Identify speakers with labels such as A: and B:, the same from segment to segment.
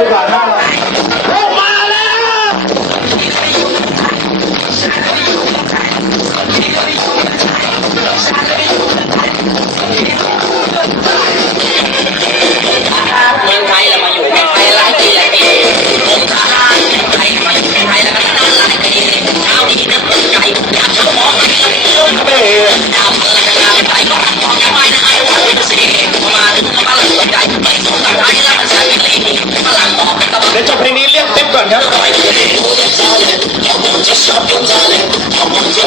A: ดีกว่าหน้าเรามาแล้ว
B: เมืองไทยเรามาอยู่เมืไทยหลายปีหลายปีผมทหารไทยมาอยู่เมืองไทยแล้วก็นานหลายปีเช้านี้นะใจ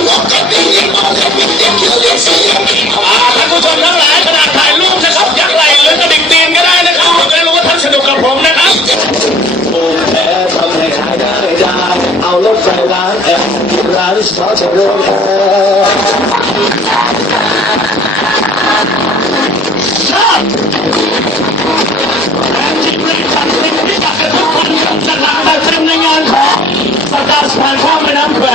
B: อ
A: ่าท่านผู้ชมทั้งหลายขณะถ่ายรูปนะครับยักไหลหรือกระดิกตีนก็ได้นะครับผมจะได้รู้ว่าท่านสนุกกับผมนะครับเอารถไปร้านแอร์ร้านสาวจะรู้จากการสะพานข้ามแม่น้ำแคว